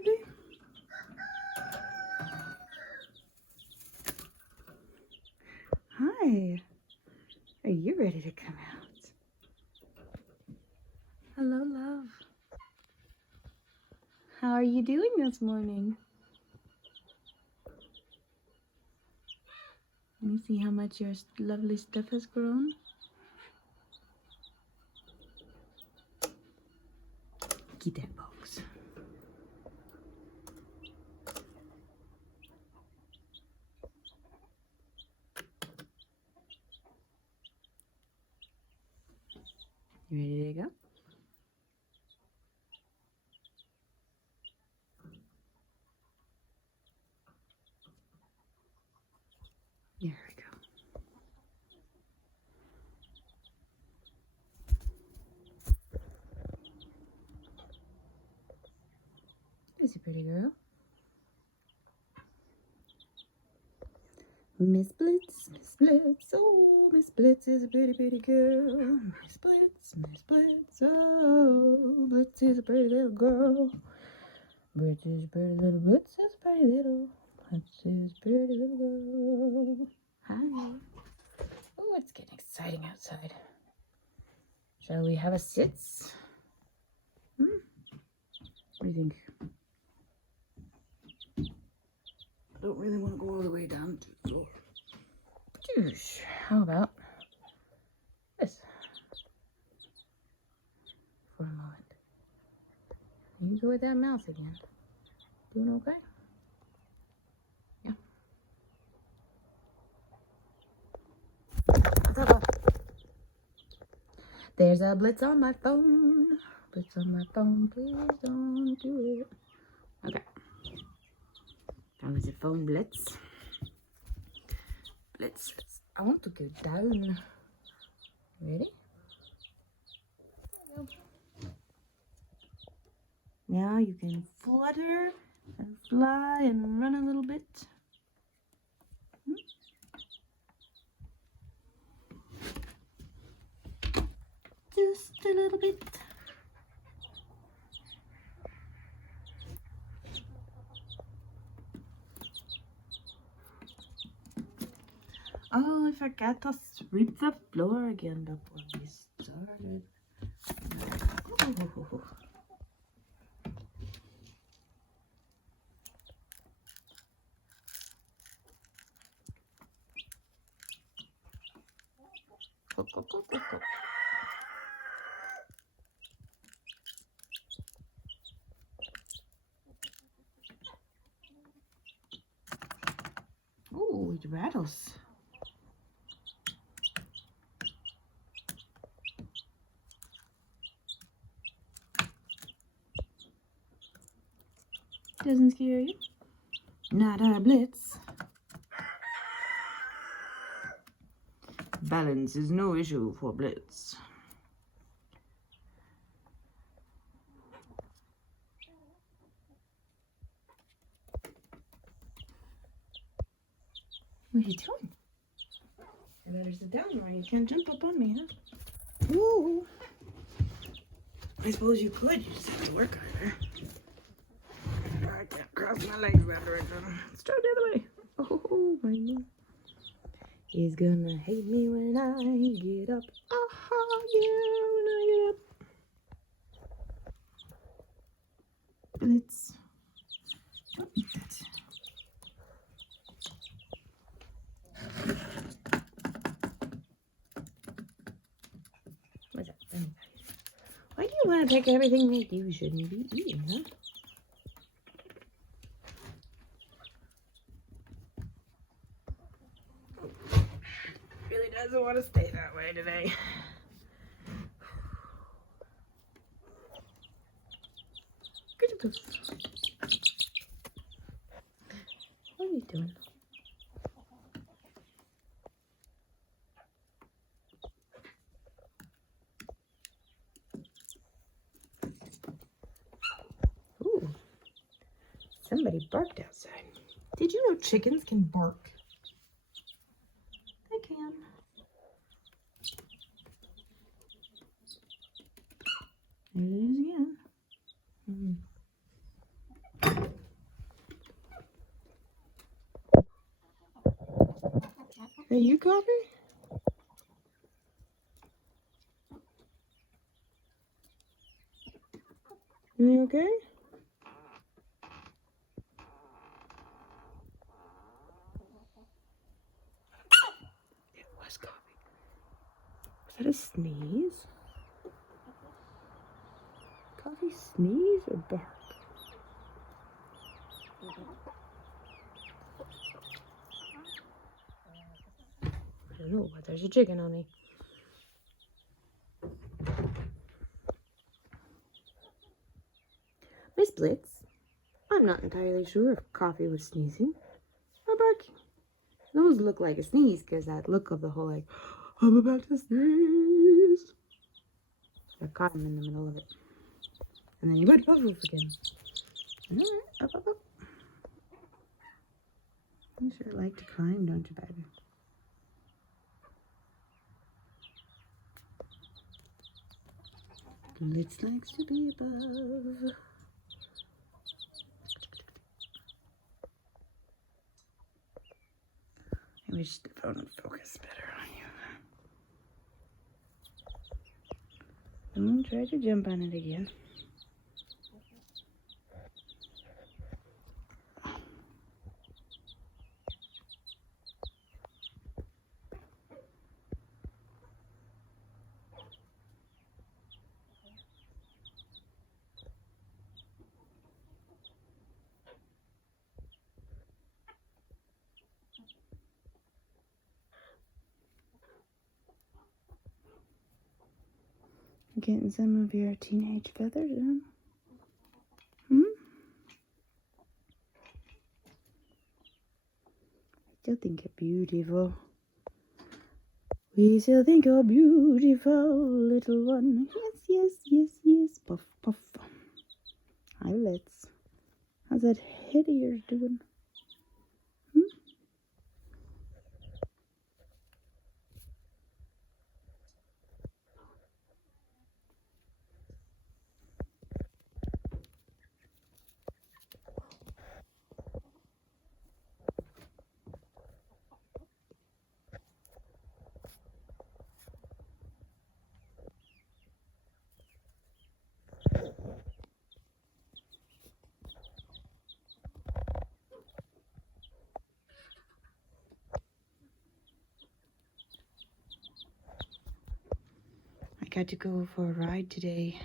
baby? Hi. Are you ready to come out? Hello, love. How are you doing this morning? Let me see how much your lovely stuff has grown. Get that box. You ready to go? There we go. There's a pretty girl. Miss Blitz, Miss Blitz, oh, Miss Blitz is a pretty, pretty girl. Miss Blitz, oh, Blitz is a pretty little girl. Blitz is a pretty little, Blitz is a pretty little, Blitz is a pretty little girl. Hi. Oh, it's getting exciting outside. Shall we have a sits? What do you think? I don't really want to go all the way down to the floor. How about this? For a moment. You go with that mouse again. Doing okay? Yeah. What's up, love? There's a blitz on my phone. Blitz on my phone. Please don't do it. Okay. That was a phone blitz. Blitz. I want to go down. Ready? There we go. Now you can flutter and fly and run a little bit. Just a little bit. Oh, I forgot to sweep the floor again before we started. Oh. Go. Oh, it rattles. Doesn't scare you? Not our Blitz. Balance is no issue for Blitz. What are you doing? I better sit down or you can't jump up on me, huh? Ooh. I suppose you could. You just have to work harder. I can't cross my legs that direction. Let's try the other way. Oh, my God. He's gonna hate me when I get up. Oh, yeah, when I get up. Blitz. Don't eat that. What's that? Why do you want to take everything that you shouldn't be eating, huh? Really doesn't want to stay that way today. Good. What are you doing? Ooh, somebody barked outside. Did you know chickens can bark? They can. There it is again. Hey, you coffee? You okay? It was coffee. Was that a sneeze? Coffee sneeze or bark? I don't know, but there's a chicken on me. Miss Blitz, I'm not entirely sure if coffee was sneezing or barking. Those look like a sneeze because that look of the whole like, I'm about to sneeze. I caught him in the middle of it. And then he went poof again. Alright, up, up, up. You sure like to climb, don't you, baby? Blitz likes to be above. I wish the phone would focus better on you. Don't try to jump on it again. Getting some of your teenage feathers in. Still think you're beautiful. We still think you're beautiful, little one. Yes, yes, yes, yes. Puff, puff. Hi, Blitz. How's that head of yours doing? I got to go for a ride today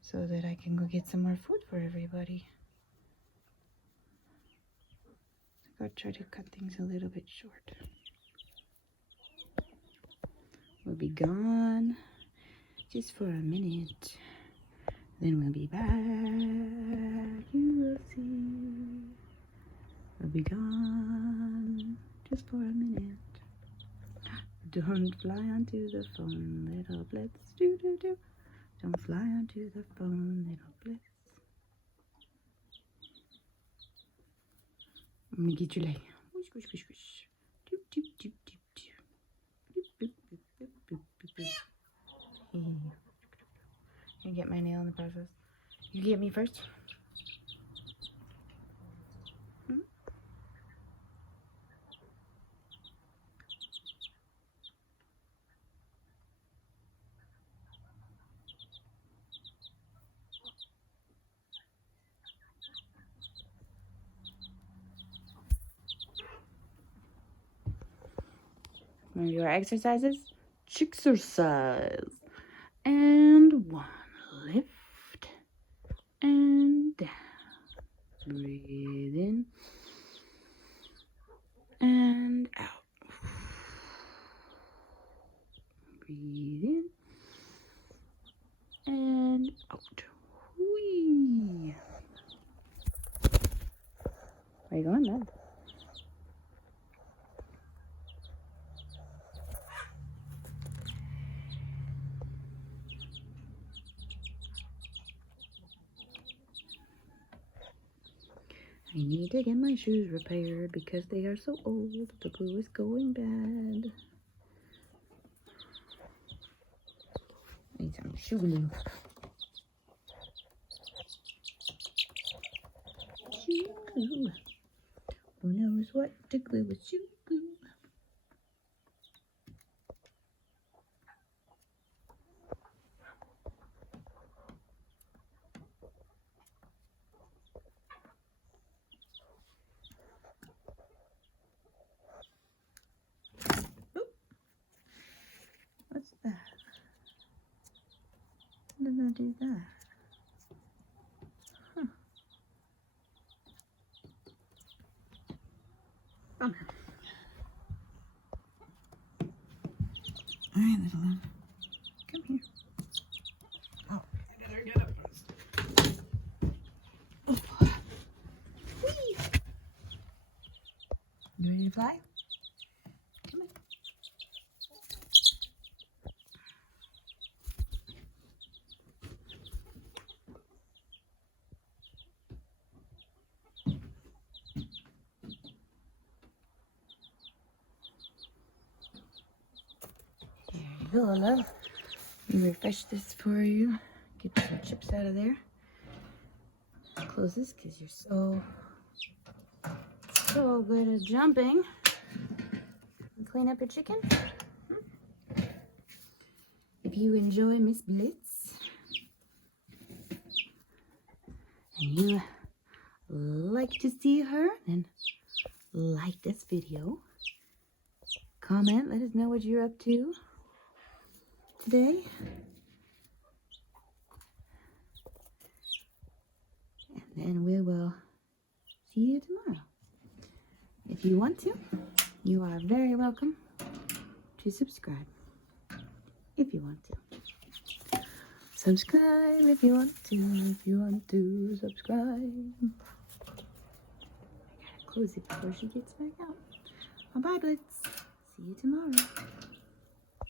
so that I can go get some more food for everybody. I gotta try to cut things a little bit short. We'll be gone just for a minute. Then we'll be back. You will see. We'll be gone just for a minute. Don't fly onto the phone, little Blitz. Do, do, do. Don't fly onto the phone, little Blitz. I'm gonna get your leg. Whoosh, whoosh, whoosh, whoosh. Doop, doop, doop, doop, doop. Doop, boop, boop, boop, boop, boop, boop. You get my nail in the process. You get me first. Remember your exercises? Chicksercise. And one. Lift. And down. Breathe in. And out. Breathe in. And out. Whee. Where are you going, man? I need to get my shoes repaired because they are so old. The glue is going bad. I need some shoe glue. Shoe glue. Who knows what to glue with shoe glue? do that? Huh. Bummer. All right, little one. Come here. Oh, I better get up first. Oh. Whee! You ready to fly? Come on. There you go, love. Let me refresh this for you. Get some chips out of there. Close this because you're so good at jumping. And clean up your chicken. If you enjoy Miss Blitz and you like to see her, then like this video. Comment, let us know what you're up to today. And then we will see you tomorrow. If you want to, you are very welcome to subscribe. If you want to. Subscribe if you want to, subscribe. I gotta close it before she gets back out. Bye, Blitz. See you tomorrow.